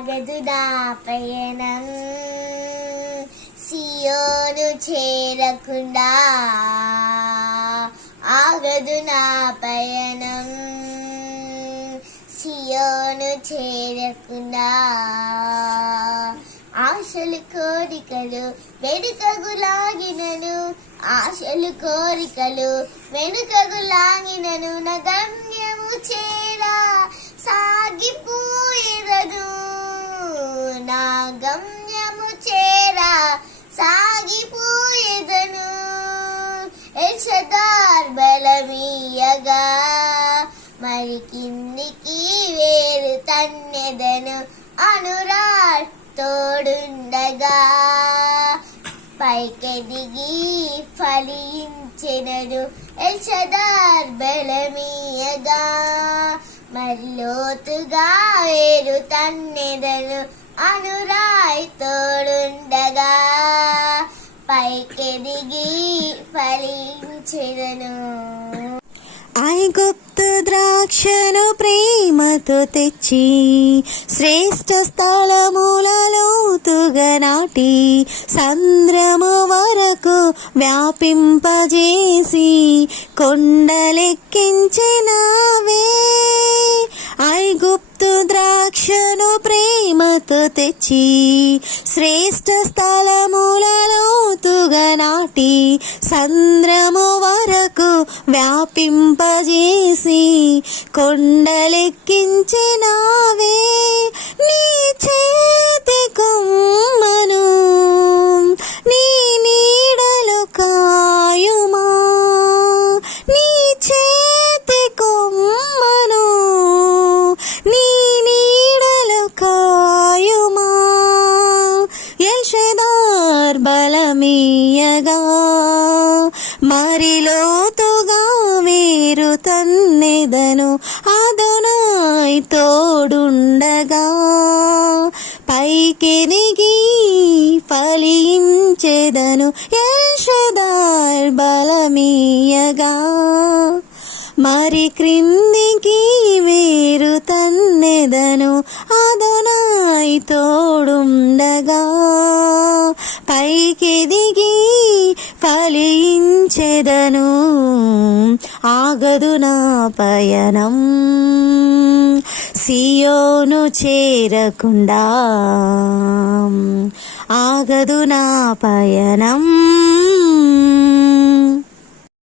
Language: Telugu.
ఆగదు నా పయనం సియోను చేరకుండా ఆగదు నా పయనం సియోను చేరకుండా ఆశలు కోరికలు వెనుకగు లాగినను ఆశలు కోరికలు వెనుకగు లాగినను నా గమ్యము చే గమ్యము చేరా సాగిపోయేదను. ఎషదార్ బలమీయగా మరి కిందికి వేరు తన్నెదను. అనురాడ్ తోడుండగా పైకెదిగి ఫలించెనను. ఎషదార్ బలమీయగా మరి లోతుగా వేరు పైకెదిగి ఫలించెదను. ఐగుప్తు ద్రాక్షను ప్రేమతో తెచ్చి శ్రేష్ఠ స్థలములలోతుగా నాటి సంద్రము వరకు వ్యాపింపజేసి కొండలెక్కించినవే. ఐగుప్తు ద్రాక్షను ప్రేమతో తెచ్చి శ్రేష్ఠ స్థలములలోతుగా నాటి సంద్రము వరకు వ్యాపింపజేసి కొండలెక్కించినావే నీ బలమీయగా మరిలోతుగా మీరు తన్నెదను అదనాయ్ తోడుండగా. పైకెనిగి ఫలించెదను యశదార్ బలమీయగా. మరి క్రిందికి మీరు తన్నెదను అదనాయి తోడుండగా. పైకెదిగి ఫలించెదను. ఆగదు నా పయనం. సియోను చేరకుండా. ఆగదు నా పయనం.